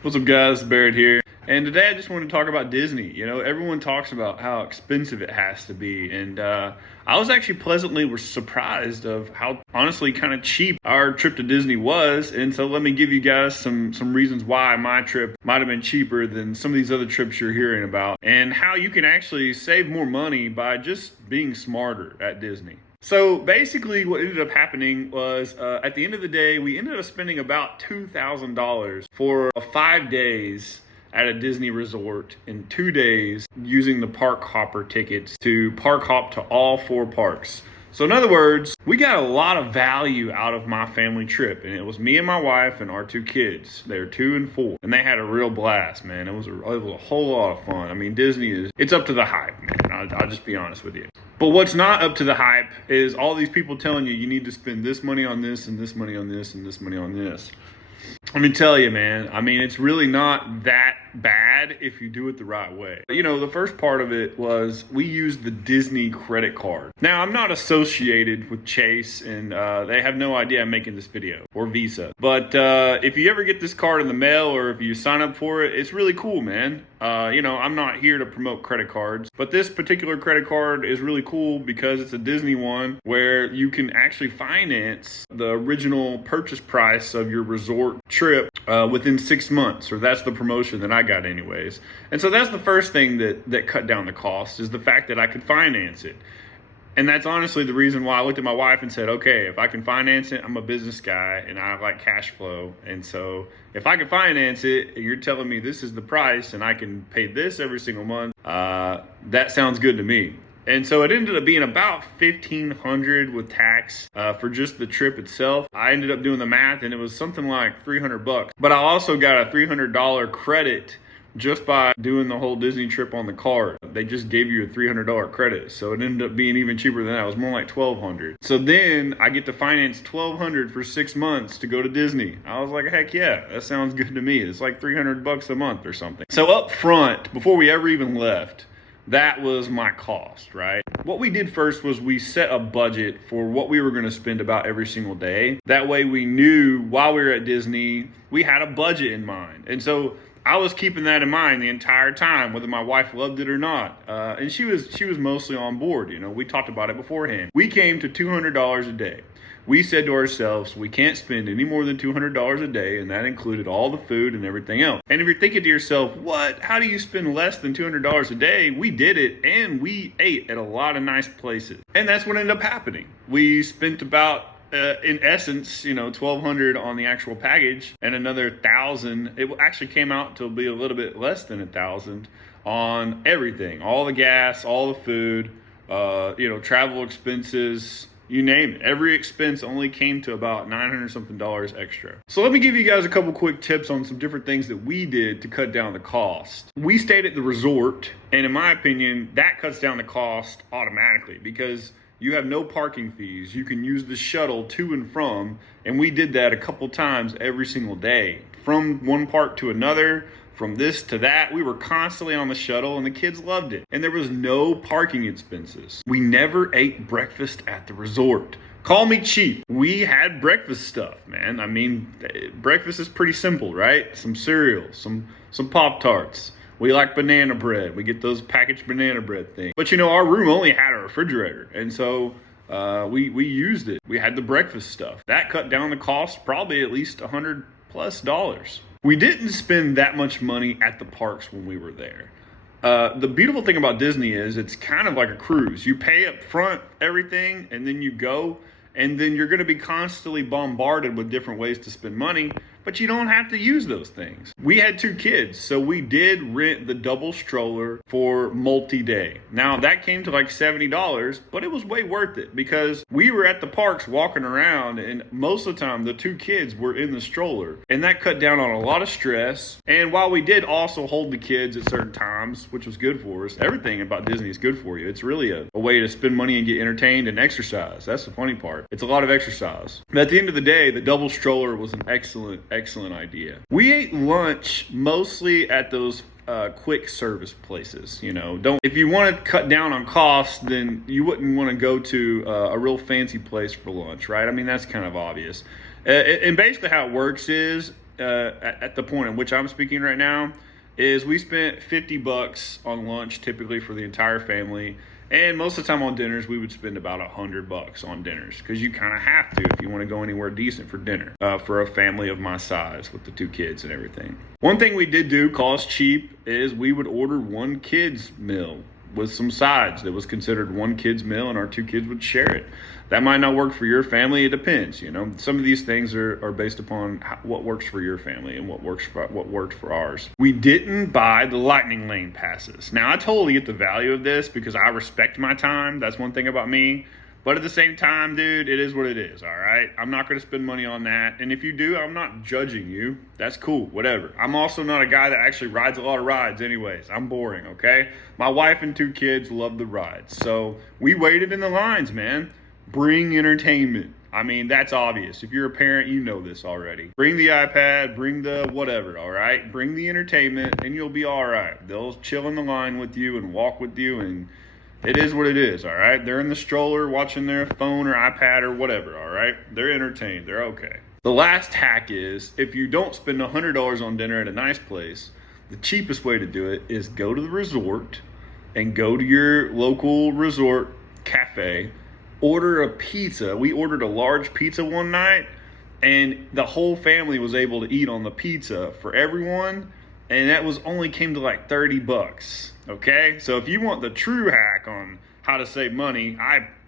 What's up, guys? Barrett here. And today I just want to talk about Disney. You know, everyone talks about how expensive it has to be. And I was actually pleasantly surprised of how honestly kind of cheap our trip to Disney was. And so let me give you guys some reasons why my trip might have been cheaper than some of these other trips you're hearing about, and how you can actually save more money by just being smarter at Disney. So basically what ended up happening was at the end of the day, we ended up spending about $2,000 for 5 days at a Disney resort in 2 days using the park hopper tickets to park hop to all 4 parks. So in other words, we got a lot of value out of my family trip, and it was me and my wife and our 2 kids. They were 2 and 4, and they had a real blast, man. It was a whole lot of fun. I mean, Disney it's up to the hype, man. I'll just be honest with you. But what's not up to the hype is all these people telling you need to spend this money on this and this money on this and this money on this. Let me tell you, man, I mean, it's really not that bad if you do it the right way. You know, the first part of it was we used the Disney credit card. Now, I'm not associated with Chase, and they have no idea I'm making this video, or Visa. But if you ever get this card in the mail, or if you sign up for it, it's really cool, man. You know, I'm not here to promote credit cards, but this particular credit card is really cool because it's a Disney one where you can actually finance the original purchase price of your resort trip within 6 months, or that's the promotion that I got anyways. And so that's the first thing that cut down the cost, is the fact that I could finance it. And that's honestly the reason why I looked at my wife and said, okay, if I can finance it, I'm a business guy and I like cash flow. And so if I can finance it, and you're telling me this is the price and I can pay this every single month, that sounds good to me. And so it ended up being about $1,500 with tax for just the trip itself. I ended up doing the math and it was something like $300. But I also got a $300 credit just by doing the whole Disney trip on the card. They just gave you a $300 credit. So it ended up being even cheaper than that. It was more like $1,200. So then I get to finance $1,200 for 6 months to go to Disney. I was like, heck yeah, that sounds good to me. It's like $300 a month or something. So up front, before we ever even left, that was my cost, right? What we did first was we set a budget for what we were going to spend about every single day. That way we knew while we were at Disney, we had a budget in mind. And so I was keeping that in mind the entire time, whether my wife loved it or not. And she was mostly on board. You know, we talked about it beforehand. We came to $200 a day. We said to ourselves, we can't spend any more than $200 a day, and that included all the food and everything else. And if you're thinking to yourself, what? How do you spend less than $200 a day? We did it, and we ate at a lot of nice places. And that's what ended up happening. We spent about in essence, you know, $1,200 on the actual package and another $1,000. It actually came out to be a little bit less than $1,000 on everything, all the gas, all the food, you know, travel expenses, you name it. Every expense only came to about $900 something extra. So let me give you guys a couple quick tips on some different things that we did to cut down the cost. We stayed at the resort, and in my opinion, that cuts down the cost automatically because you have no parking fees. You can use the shuttle to and from, and we did that a couple times every single day. From one park to another, from this to that, we were constantly on the shuttle, and the kids loved it. And there was no parking expenses. We never ate breakfast at the resort. Call me cheap. We had breakfast stuff, man. I mean, breakfast is pretty simple, right? Some cereal, some Pop-Tarts. We like banana bread. We get those packaged banana bread things. But you know, our room only had a refrigerator. And so we used it. We had the breakfast stuff. That cut down the cost probably at least $100+. We didn't spend that much money at the parks when we were there. The beautiful thing about Disney is it's kind of like a cruise. You pay up front everything, and then you go, and then you're going to be constantly bombarded with different ways to spend money, but you don't have to use those things. We had 2 kids, so we did rent the double stroller for multi-day. Now that came to like $70, but it was way worth it because we were at the parks walking around, and most of the time the 2 kids were in the stroller, and that cut down on a lot of stress. And while we did also hold the kids at certain times, which was good for us, everything about Disney is good for you. It's really a way to spend money and get entertained and exercise. That's the funny part. It's a lot of exercise. But at the end of the day, the double stroller was an excellent idea. We ate lunch mostly at those quick service places. You know, if you want to cut down on costs, then you wouldn't want to go to a real fancy place for lunch, right? I mean, that's kind of obvious. And basically how it works is at the point in which I'm speaking right now, is we spent $50 on lunch typically for the entire family. And most of the time on dinners, we would spend about $100 on dinners because you kind of have to if you want to go anywhere decent for dinner for a family of my size with the 2 kids and everything. One thing we did do, cost cheap, is we would order one kid's meal with some sides that was considered one kid's meal, and our 2 kids would share it. That might not work for your family. It depends. Some of these things are based upon what works for your family and what worked for ours. We didn't buy the lightning lane passes. Now, I totally get the value of this because I respect my time. That's one thing about me. But at the same time, dude, it is what it is, all right? I'm not going to spend money on that. And if you do, I'm not judging you. That's cool, whatever. I'm also not a guy that actually rides a lot of rides anyways. I'm boring, okay? My wife and 2 kids love the rides. So we waited in the lines, man. Bring entertainment. I mean, that's obvious. If you're a parent, you know this already. Bring the iPad, bring the whatever, all right? Bring the entertainment, and you'll be all right. They'll chill in the line with you and walk with you, and it is what it is, all right? They're in the stroller watching their phone or iPad or whatever, all right? They're entertained. They're okay. The last hack is, if you don't spend $100 on dinner at a nice place, the cheapest way to do it is go to the resort and go to your local resort cafe, order a pizza. We ordered a large pizza one night, and the whole family was able to eat on the pizza for everyone, and that was only came to like $30. Okay, so if you want the true hack on how to save money,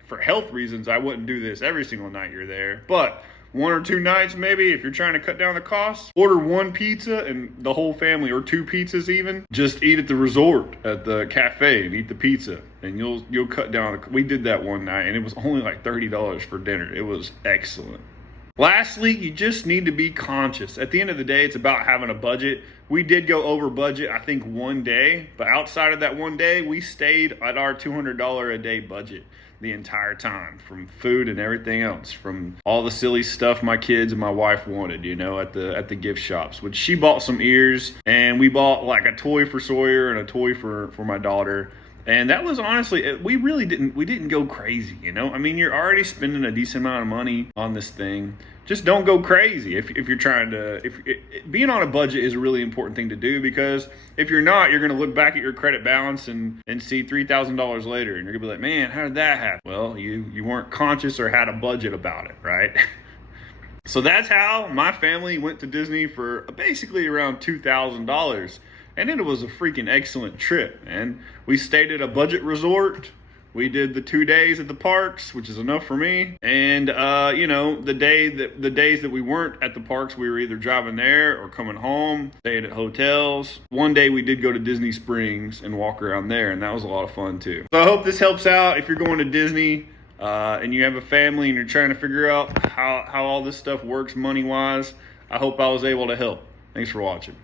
for health reasons, I wouldn't do this every single night you're there, but 1 or 2 nights maybe, if you're trying to cut down the costs, order 1 pizza and the whole family, or 2 pizzas even, just eat at the resort at the cafe and eat the pizza, and you'll cut down. We did that one night, and it was only like $30 for dinner. It was excellent. Lastly, you just need to be conscious. At the end of the day, it's about having a budget. We did go over budget, I think, one day, but outside of that one day, we stayed at our $200 a day budget the entire time, from food and everything else, from all the silly stuff my kids and my wife wanted, at the gift shops, which she bought some ears, and we bought like a toy for Sawyer and a toy for my daughter. And that was honestly, we didn't go crazy, I mean, you're already spending a decent amount of money on this thing. Just don't go crazy if you're trying to, being on a budget is a really important thing to do, because if you're not, you're going to look back at your credit balance and see $3,000 later, and you're going to be like, man, how did that happen? Well, you weren't conscious or had a budget about it, right? So that's how my family went to Disney for basically around $2,000. And it was a freaking excellent trip, man. We stayed at a budget resort. We did the 2 days at the parks, which is enough for me. And, the days that we weren't at the parks, we were either driving there or coming home, staying at hotels. One day we did go to Disney Springs and walk around there, and that was a lot of fun too. So I hope this helps out if you're going to Disney and you have a family and you're trying to figure out how all this stuff works money-wise. I hope I was able to help. Thanks for watching.